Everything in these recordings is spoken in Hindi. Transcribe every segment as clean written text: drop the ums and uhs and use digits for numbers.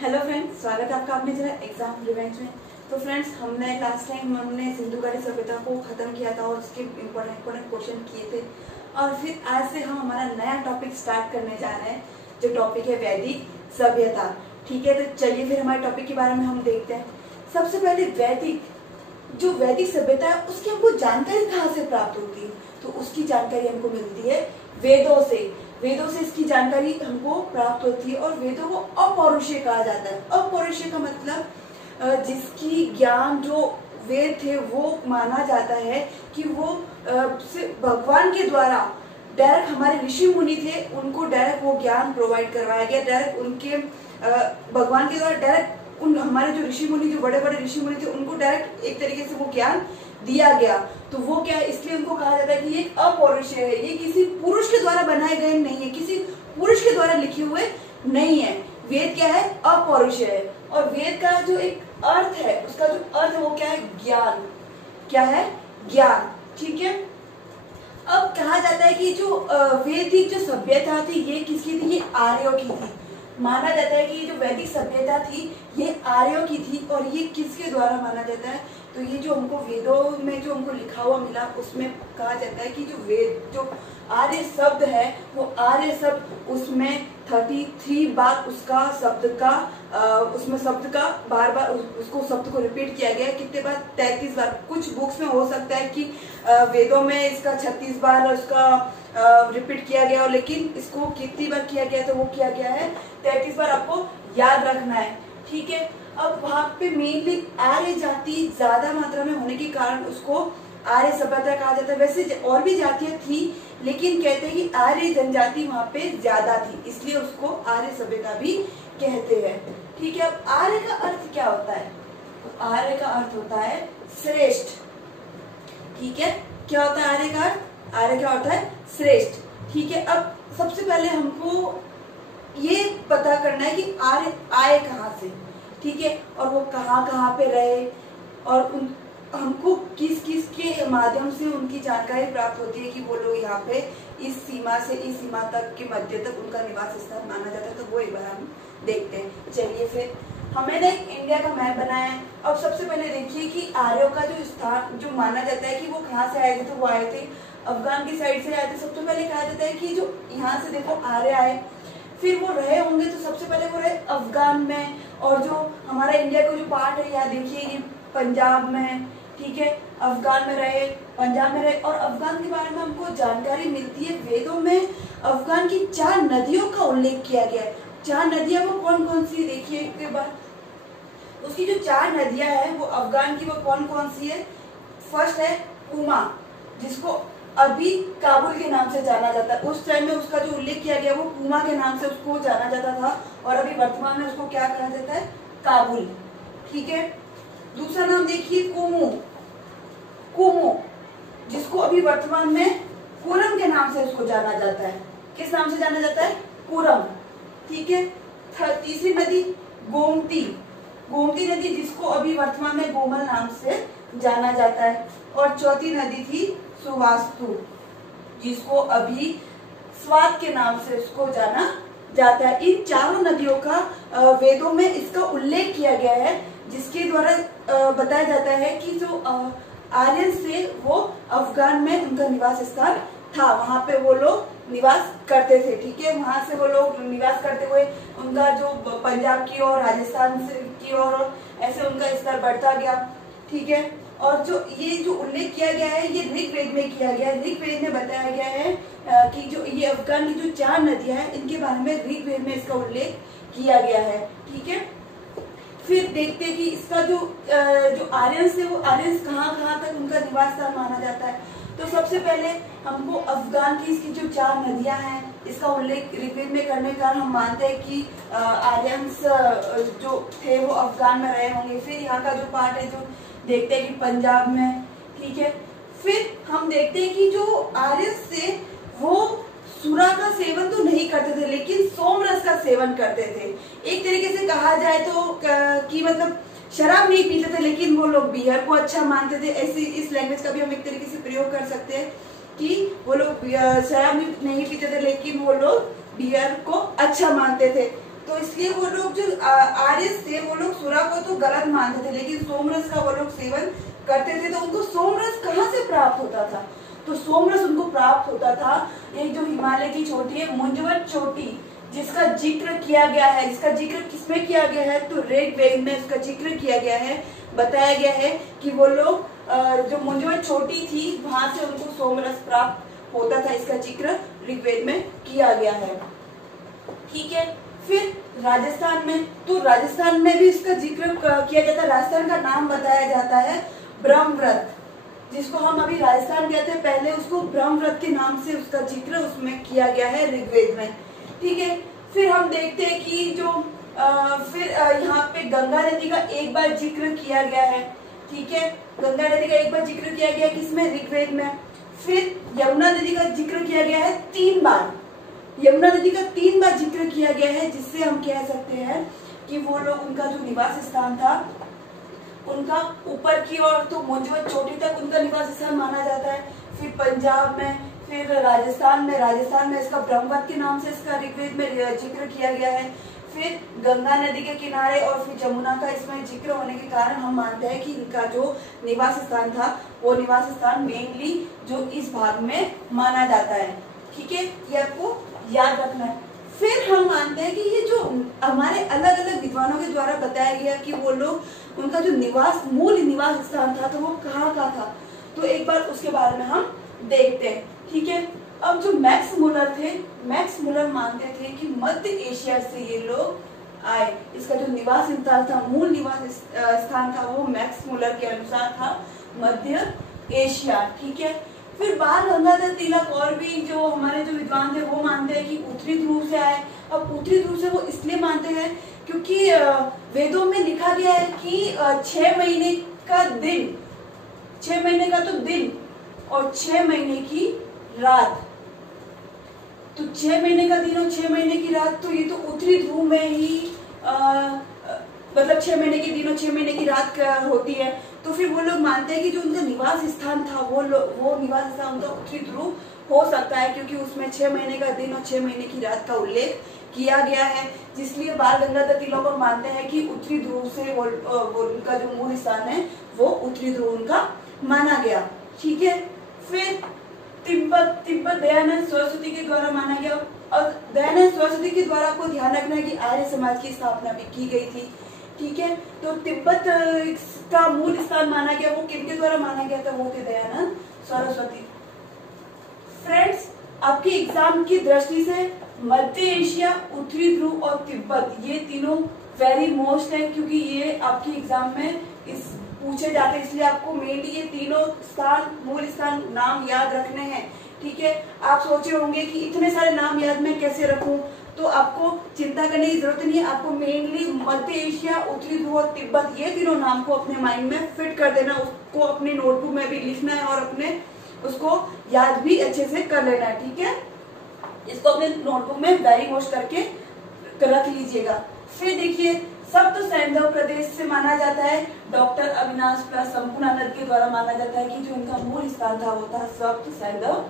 हेलो फ्रेंड्स, स्वागत है आपका अपने चैनल एग्जाम रिवेंज में। तो फ्रेंड्स, हमने लास्ट टाइम सिंधु घाटी सभ्यता को खत्म किया था और उसके इम्पोर्टेंट क्वेश्चन किए थे। और फिर आज से हम हमारा नया टॉपिक स्टार्ट करने जा रहे हैं, जो टॉपिक है वैदिक सभ्यता। ठीक है, तो चलिए फिर हमारे टॉपिक के बारे में हम देखते हैं। सबसे पहले वैदिक सभ्यता है, उसकी हमको जानकारी कहाँ से प्राप्त होती है? तो उसकी जानकारी हमको मिलती है वेदों से इसकी जानकारी हमको प्राप्त होती है। और वेदों को अपौरुषेय कहा जाता है। अपौरुषेय का मतलब जिसकी ज्ञान जो वेद थे वो माना जाता है कि वो भगवान के द्वारा डायरेक्ट, हमारे ऋषि मुनि थे उनको डायरेक्ट वो ज्ञान प्रोवाइड करवाया गया। डायरेक्ट उनके भगवान के द्वारा डायरेक्ट हमारे जो ऋषि मुनि, जो बड़े बड़े ऋषि मुनि थे, उनको डायरेक्ट एक तरीके से वो ज्ञान दिया गया। तो वो क्या है, इसलिए उनको कहा जाता है कि ये अपौरुषेय है। ये किसी पुरुष के द्वारा बनाए गए नहीं है, किसी पुरुष के द्वारा लिखे हुए नहीं है। वेद क्या है? अपौरुषेय है। और वेद का जो एक अर्थ है, उसका जो अर्थ है वो क्या है? ज्ञान। क्या है? ज्ञान। ठीक है। अब कहा जाता है कि जो वैदिक जो सभ्यता थी ये किसकी थी? ये आर्यों की थी। माना जाता है कि ये जो वैदिक सभ्यता थी ये आर्यों की थी। और ये किसके द्वारा माना जाता है? तो ये जो हमको वेदों में जो हमको लिखा हुआ मिला उसमें कहा जाता है कि जो वेद, जो आर्य शब्द है, वो आर्य शब्द उसमें 33 बार उसका शब्द का उसमें शब्द का बार बार उसको शब्द को रिपीट किया गया। कितने बार? 33 बार। कुछ बुक्स में हो सकता है कि वेदों में इसका 36 बार उसका रिपीट किया गया हो, लेकिन इसको कितनी बार किया गया? तो वो किया गया है 33 बार। आपको याद रखना है। ठीक है। अब वहां पे मेनली आर्य जाति ज्यादा मात्रा में होने के कारण उसको आर्य सभ्यता कहा जाता है। वैसे और भी जातियां थी, लेकिन कहते हैं कि आर्य जनजाति वहां पे ज्यादा थी, इसलिए उसको आर्य सभ्यता भी कहते हैं। ठीक है। अब आर्य का अर्थ क्या होता है? तो आर्य का अर्थ होता है श्रेष्ठ। ठीक है। क्या होता है आर्य का अर्थ? आर्य का होता है श्रेष्ठ। ठीक है। अब सबसे पहले हमको ये पता करना है कि आर्य आए कहाँ से। ठीक है। और वो कहाँ पे रहे, और हमको किस किस के माध्यम से उनकी जानकारी प्राप्त होती है कि वो लोग यहाँ पे इस सीमा से इस सीमा तक के मध्य तक उनका निवास स्थान माना जाता है। तो वो एक बार हम देखते हैं। चलिए फिर हमने ना एक इंडिया का मैप बनाया है। अब सबसे पहले देखिए कि आर्यों का जो स्थान जो माना जाता है कि वो कहाँ से आए थे, तो वो आए थे अफगान की साइड से आए थे। सबसे पहले कहा जाता है कि जो यहाँ से देखो आर्य आए, फिर वो रहे होंगे तो सबसे पहले वो रहे अफगान में। और जो हमारा इंडिया का जो पार्ट है, यहाँ देखिए ये पंजाब में है। ठीक है। अफगान में रहे, पंजाब में रहे। और अफगान के बारे में हमको जानकारी मिलती है वेदों में। अफगान की 4 नदियों का उल्लेख किया गया है। 4 नदियां वो कौन कौन सी? देखिए एक के बाद उसकी जो 4 नदियां हैं वो अफगान की, वो कौन कौन सी है? फर्स्ट है कुमा, जिसको अभी काबुल के नाम से जाना जाता है। उस टाइम में उसका जो उल्लेख किया गया वो कुमा के नाम से उसको जाना जाता था, और अभी वर्तमान में उसको क्या कहा जाता है? काबुल। ठीक है। दूसरा नाम देखिए कुमु, जिसको अभी वर्तमान में कुरम के नाम से उसको जाना जाता है। किस नाम से जाना जाता है? कुरम। ठीक है। तीसरी नदी गोमती नदी, जिसको अभी वर्तमान में गोमल नाम से जाना जाता है। और चौथी नदी थी सुवास्तु, जिसको अभी स्वात के नाम से उसको जाना जाता है। इन 4 नदियों का वेदों में इसका उल्लेख किया गया है, जिसके द्वारा बताया जाता है कि जो आर्यन से वो अफगान में उनका निवास स्थान था, वहां पे वो लोग निवास करते थे। ठीक है। वहां से वो लोग निवास करते हुए उनका जो पंजाब की और राजस्थान की और ऐसे उनका स्तर बढ़ता गया। ठीक है। और जो ये जो उल्लेख किया गया है ये ऋग्वेद में किया गया है। ऋग्वेद में बताया गया है कि जो ये अफगान की जो 4 नदियां हैं इनके बारे में ऋग्वेद में इसका उल्लेख किया गया है। ठीक है। फिर देखते हैं कि इसका जो आर्यंस है वो आर्यंस कहाँ तक उनका निवास स्थान माना जाता है। तो सबसे पहले हमको अफगान की इसकी जो 4 नदियां हैं इसका उल्लेख ऋग्वेद में करने के कारण हम मानते हैं कि आर्यंस जो थे वो अफगान में रहे होंगे। फिर यहाँ का जो पार्ट है जो देखते हैं कि पंजाब में। ठीक है। फिर हम देखते हैं कि जो आर्यंस थे वो सुरा का सेवन तो नहीं करते थे, लेकिन सोमरस का सेवन करते थे। एक तरीके से कहा जाए तो कि मतलब शराब नहीं पीते थे, लेकिन वो लोग बियर को अच्छा मानते थे। ऐसी इस लैंग्वेज का भी हम एक तरीके से प्रयोग कर सकते हैं कि वो लोग शराब नहीं पीते थे, लेकिन वो लोग बियर को अच्छा मानते थे। तो तो इसलिए वो लोग जो आर्य थे वो लोग सुरा को तो गलत मानते थे, लेकिन सोमरस का वो लोग सेवन करते थे। तो उनको सोमरस कहाँ से प्राप्त होता था? तो सोमरस उनको प्राप्त होता था एक जो हिमालय की चोटी है, मुंजवत चोटी, जिसका जिक्र किया गया है। इसका जिक्र किसमें किया गया है? तो ऋग्वेद में इसका जिक्र किया गया है। बताया गया है कि वो लोग जो मुंजवत चोटी थी वहां से उनको सोमरस प्राप्त होता था। इसका जिक्र ऋग्वेद में किया गया है। ठीक है, फिर राजस्थान में, तो राजस्थान में भी इसका जिक्र किया जाता है। राजस्थान का नाम बताया जाता है ब्रह्मव्रत, जिसको हम अभी राजस्थान कहते हैं, पहले उसको ब्रह्मव्रत के नाम से उसका जिक्र उसमें किया गया है ऋग्वेद में। ठीक है, फिर हम देखते हैं कि जो फिर यहाँ पे गंगा नदी का एक बार जिक्र किया गया है। ठीक है, गंगा नदी का एक बार जिक्र किया गया है किसमें? ऋग्वेद में। फिर यमुना नदी का जिक्र किया गया है 3 बार। यमुना नदी का 3 बार जिक्र किया गया है, जिससे हम कह सकते हैं कि वो लोग, उनका जो निवास स्थान था उनका ऊपर की ओर तो मुंजवत चोटी तक उनका निवास स्थान माना जाता है। फिर पंजाब में, फिर राजस्थान में इसका ब्रह्मवत के नाम से इसका ऋग्वेद में जिक्र किया गया है। फिर गंगा नदी के किनारे और फिर जमुना का इसमें जिक्र होने के कारण हम मानते हैं कि इनका जो निवास स्थान था वो निवास स्थान मेनली जो इस भाग में माना जाता है। ठीक है, ये आपको याद रखना है। फिर हम मानते हैं कि ये जो हमारे अलग अलग विद्वानों के द्वारा बताया गया कि वो लोग, उनका जो मूल निवास स्थान था तो वो कहाँ का था, तो एक बार उसके बारे में हम देखते हैं। ठीक है, अब जो मैक्स मुलर थे, मैक्स मुलर मानते थे कि मध्य एशिया से ये लोग आए। इसका जो निवास स्थान था, मूल निवास स्थान था, वो मैक्स मुलर के अनुसार था मध्य एशिया। ठीक है, फिर बाल गंगाधर तिलक और भी जो हमारे जो विद्वान थे वो मानते हैं कि उत्तरी ध्रुव से आए। अब उत्तरी ध्रुव से वो इसलिए मानते हैं क्योंकि वेदों में लिखा गया है कि 6 महीने का दिन, 6 महीने का तो दिन और 6 महीने की रात, तो 6 महीने का दिन और 6 महीने की रात, तो ये तो उत्तरी ध्रुव में ही मतलब 6 महीने के दिन और 6 महीने की रात होती है। तो फिर वो लोग मानते हैं कि जो उनका निवास स्थान था वो निवास स्थान उनका उत्तरी ध्रुव हो सकता है, क्योंकि उसमें 6 महीने का दिन और 6 महीने की रात का उल्लेख किया गया है। जिसलिए बाल गंगाधर तिलक मानते हैं कि उत्तरी ध्रुव से वो उनका जो मूल स्थान है वो उत्तरी ध्रुव उनका माना गया। ठीक है, फिर तिब्बत दयानंद सरस्वती के द्वारा माना गया। और दयानंद सरस्वती के द्वारा को ध्यान रखना है कि आर्य समाज की स्थापना भी की गई थी। ठीक है, तो तिब्बत का मूल स्थान माना गया, वो किनके द्वारा माना गया था? वो थे दयानंद सरस्वती। फ्रेंड्स, आपके एग्जाम की दृष्टि से मध्य एशिया, उत्तरी ध्रुव और तिब्बत, ये तीनों वेरी मोस्ट है, क्योंकि ये आपके एग्जाम में पूछे जाते हैं। इसलिए आपको मेनली ये तीनों स्थान, मूल स्थान नाम याद रखने हैं। ठीक है, आप सोचे होंगे कि इतने सारे नाम याद मैं कैसे रखूं, तो आपको चिंता करने की जरूरत नहीं है। आपको मेनली मध्य एशिया, उत्तरी ध्रुव और तिब्बत, ये तीनों नाम को अपने माइंड में फिट कर देना, उसको अपनी नोटबुक में भी लिखना है और अपने उसको याद भी अच्छे से कर लेना है। ठीक है, इसको अपने नोटबुक में वेरी मोस्ट करके रख लीजिएगा। फिर देखिए, सप्त सैंधव प्रदेश से माना जाता है डॉक्टर अविनाश प्लस संपूर्णानंद के द्वारा माना जाता है कि जो इनका मूल स्थान था वो था सप्त सैंधव।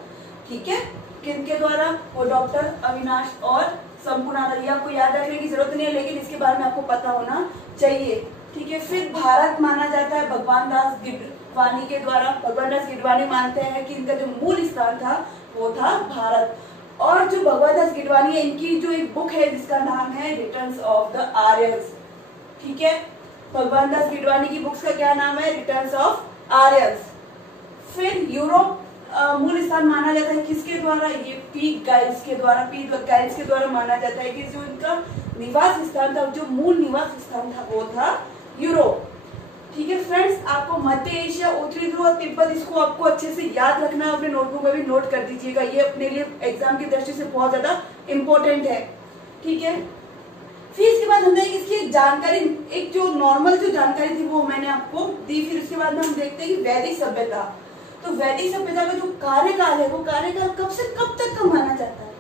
ठीक है, किनके द्वारा? वो डॉक्टर अविनाश और संपूर्णानंद। ये आपको याद रखने की जरूरत नहीं है, लेकिन इसके बारे में आपको पता होना चाहिए। ठीक है, फिर भारत माना जाता है भगवान दास गिडवानी के द्वारा। भगवान दास गिडवानी मानते हैं कि इनका जो मूल स्थान था वो था भारत। और जो भगवान दास गिडवानी है, इनकी जो एक बुक है जिसका नाम है रिटर्न्स ऑफ द आर्यंस। ठीक है, भगवान दास गिडवानी की बुक्स का क्या नाम है? Returns of Aryans. फिर यूरोप मूल स्थान माना जाता है किसके द्वारा? ये पीक गाइड्स के द्वारा। पीक गाइड्स के द्वारा माना जाता है कि जो इनका निवास स्थान था, जो मूल निवास स्थान था वो था यूरोप। ठीक है फ्रेंड्स, आपको मध्य एशिया, उत्तरी ध्रुव और तिब्बत, इसको आपको अच्छे से याद रखना है, अपने नोटबुक में भी नोट कर दीजिएगा। ये अपने लिए एग्जाम की दृष्टि से बहुत ज्यादा इम्पोर्टेंट है। ठीक है, फिर इसके बाद हमने इसकी जानकारी, एक जो नॉर्मल जो जानकारी थी वो मैंने आपको दी। फिर उसके बाद में हम देखते हैं कि वैदिक सभ्यता। तो वैदिक सभ्यता का जो कार्यकाल है वो कार्यकाल कब से कब तक का माना जाता है?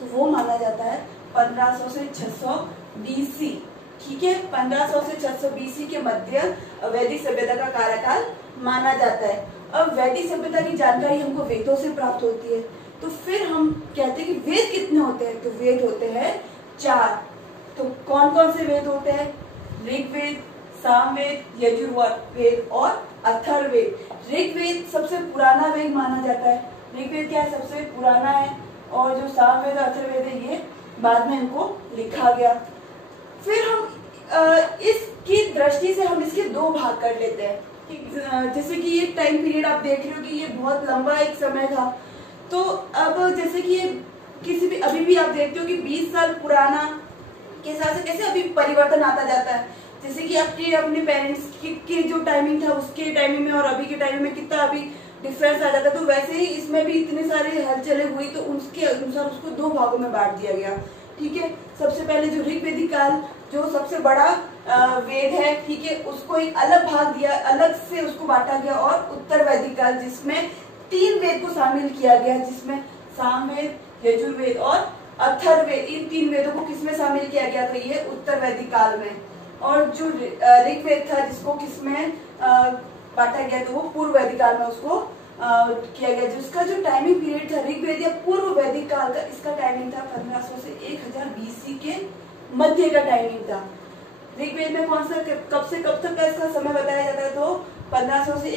तो वो माना जाता है 1500 से 600 BC। ठीक है, 1500 से 600 BC के मध्य वैदिक सभ्यता का कार्यकाल माना जाता है। अब वैदिक सभ्यता की जानकारी हमको वेदों से प्राप्त होती है। तो फिर हम कहते हैं कि वेद कितने होते हैं? तो वेद होते हैं 4। तो कौन कौन से वेद होते हैं? ऋग्वेद, सामवेद, यजुर्वेद और अथर्ववेद। ऋग्वेद सबसे पुराना वेद माना जाता है। ऋग्वेद क्या है? सबसे पुराना है। और जो सामवेद और अथर्ववेद है ये बाद में इनको लिखा गया। फिर हम इसकी दृष्टि से हम इसके दो भाग कर लेते हैं। जैसे कि ये टाइम पीरियड आप देख रहे हो कि ये बहुत लंबा एक समय था, तो अब जैसे कि ये किसी भी अभी भी आप देखते हो कि 20 साल पुराना के हिसाब से कैसे अभी परिवर्तन आता जाता है। जैसे कि आपके अपने पेरेंट्स के जो टाइमिंग था उसके टाइमिंग में और अभी के टाइमिंग में कितना अभी डिफरेंस आ जाता है, तो वैसे ही इसमें भी इतने सारे हलचलें हुई तो उसके अनुसार उसको दो भागों में बांट दिया गया। ठीक है, सबसे पहले जो ऋग्वेदिक काल जो सबसे बड़ा वेद है, ठीक है, उसको एक अलग भाग दिया, अलग से उसको बांटा गया। और उत्तर वैदिक काल जिसमें 3 वेद को शामिल किया गया, जिसमें सामवेद, यजुर्वेद और अथर्ववेद, इन 3 वेदों को किसमें शामिल किया गया था? ये उत्तर वैदिक काल में। और जो ऋग्वेद था जिसको किसमें बांटा गया था? वो पूर्व वैदिक काल में उसको किया गया। जिसका जो टाइमिंग पीरियड था ऋग्वेद या पूर्व वैदिक काल का, इसका टाइमिंग था 1500 से 1000 BC के मध्य का टाइमिंग था। ऋग्वेद में कौन सा कब से कब तक का इसका समय बताया जाता है? तो 1500 से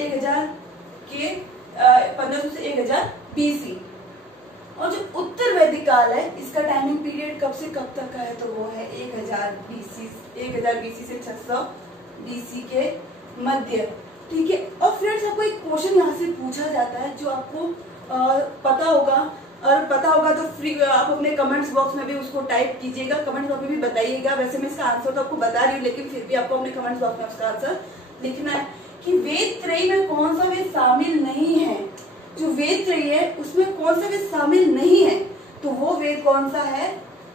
1000 BC। और जो उत्तर वैदिक काल है इसका टाइमिंग पीरियड कब से कब तक का है? तो वो है 1000 BC से 600 BC के मध्य। ठीक है। और फ्रेंड्स आपको एक क्वेश्चन यहाँ से पूछा जाता है जो आपको पता होगा, और पता होगा तो फ्री आप अपने कमेंट्स बॉक्स में भी उसको टाइप कीजिएगा, कमेंट बॉक्स में भी बताइएगा। वैसे मैं इसका आंसर तो आपको बता रही हूँ, लेकिन फिर भी आपको अपने कमेंट्स बॉक्स में उसका आंसर लिखना है कि वेद त्रयी में कौन सा वेद शामिल नहीं है। जो वेद त्रयी है उसमें कौन सा वेद शामिल नहीं है? तो वो वेद कौन सा है?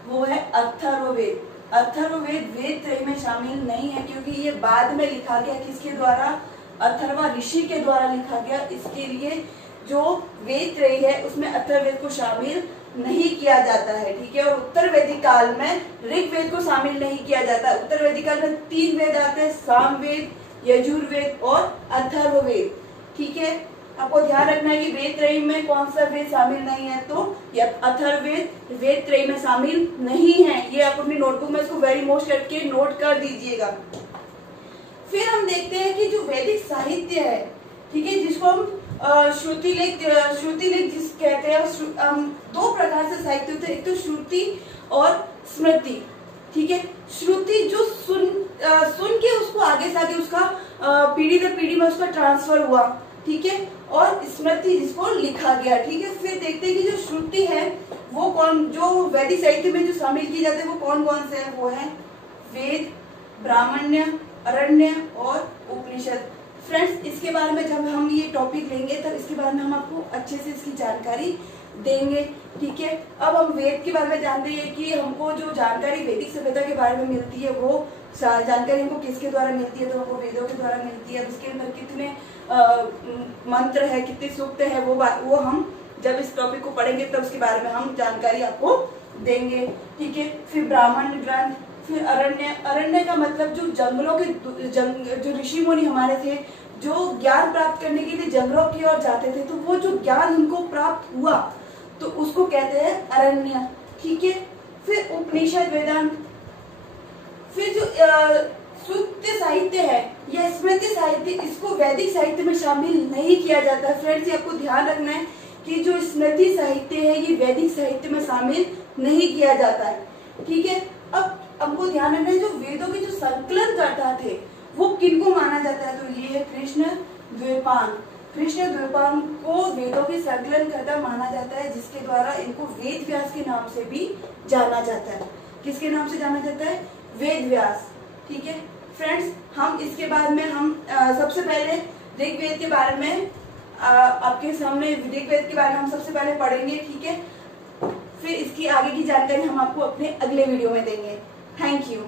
वो है अथर्ववेद। अथर्ववेद वेद त्रयी में शामिल नहीं है, क्योंकि ये बाद में लिखा गया। किसके द्वारा? अथर्वा ऋषि के द्वारा लिखा गया। इसके लिए जो वेद त्रयी है उसमें अथर्ववेद को शामिल नहीं किया जाता है। ठीक है। और उत्तर वैदिक काल में ऋग्वेद को शामिल नहीं किया जाता। उत्तर वैदिक काल में 3 वेद आते हैं, सामवेद, यजुर्वेद और अथर्ववेद। ठीक है। आपको ध्यान रखना है कि वेद त्रयी में कौन सा वेद शामिल नहीं है, तो अथर्ववेद वेद त्रयी में शामिल नहीं है। ये आप अपनी नोटबुक में इसको वेरी मोस्ट करके नोट कर दीजिएगा। फिर हम देखते हैं कि जो वैदिक साहित्य है, ठीक है, जिसको हम श्रुतिलेख जिस कहते हैं, 2 प्रकार से साहित्य होते हैं, एक तो श्रुति और स्मृति। ठीक है। श्रुति जो सुन के उसको आगे से आगे उसका पीढ़ी दर पीढ़ी में उसका ट्रांसफर हुआ। ठीक है। और स्मृति जिसको लिखा गया। ठीक है। फिर देखते हैं कि जो श्रुति है वो जो वैदिक साहित्य में जो शामिल किए जाते हैं वो कौन कौन से है? वो है वेद, ब्राह्मण्य, अरण्य और उपनिषद। फ्रेंड्स, इसके बारे में जब हम ये टॉपिक लेंगे तब इसके बारे में हम आपको अच्छे से इसकी जानकारी देंगे। ठीक है। अब हम वेद के बारे में जानते हैं कि हमको जो जानकारी वैदिक सभ्यता के बारे में मिलती है वो जानकारी हमको किसके द्वारा मिलती है? तो हमको वेदों के द्वारा मिलती है। इसके अंदर कितने मंत्र है, कितने सूक्त है, वो हम जब इस टॉपिक को पढ़ेंगे तब उसके बारे में हम जानकारी आपको देंगे। ठीक है। फिर ब्राह्मण ग्रंथ, फिर अरण्य का मतलब जो जंगलों के जो ऋषि मुनि हमारे थे, जो ज्ञान प्राप्त करने के लिए जंगलों की ओर जाते थे, तो वो जो ज्ञान उनको प्राप्त हुआ तो उसको कहते हैं अरण्य। ठीक है। फिर उपनिषद, वेदांत। फिर जो सूक्त साहित्य है या स्मृति साहित्य, इसको वैदिक साहित्य में शामिल नहीं किया जाता है। फ्रेंड्स, ये आपको ध्यान रखना है कि जो स्मृति साहित्य है ये वैदिक साहित्य में शामिल नहीं किया जाता है। ठीक है। अब हमको ध्यान रखना है जो वेदों के जो संकलन करता थे वो किनको माना जाता है? तो ये है कृष्ण द्वैपायन। कृष्ण द्वैपायन को वेदों के संकलन करता माना जाता है, जिसके द्वारा इनको वेद व्यास के नाम से भी जाना जाता है। किसके नाम से जाना जाता है? वेद व्यास। ठीक है। फ्रेंड्स, हम इसके बाद में हम सबसे पहले ऋग्वेद के बारे में आपके सामने ऋग्वेद के बारे में हम सबसे पहले पढ़ेंगे। ठीक है। फिर इसकी आगे की जानकारी हम आपको अपने अगले वीडियो में देंगे। Thank you.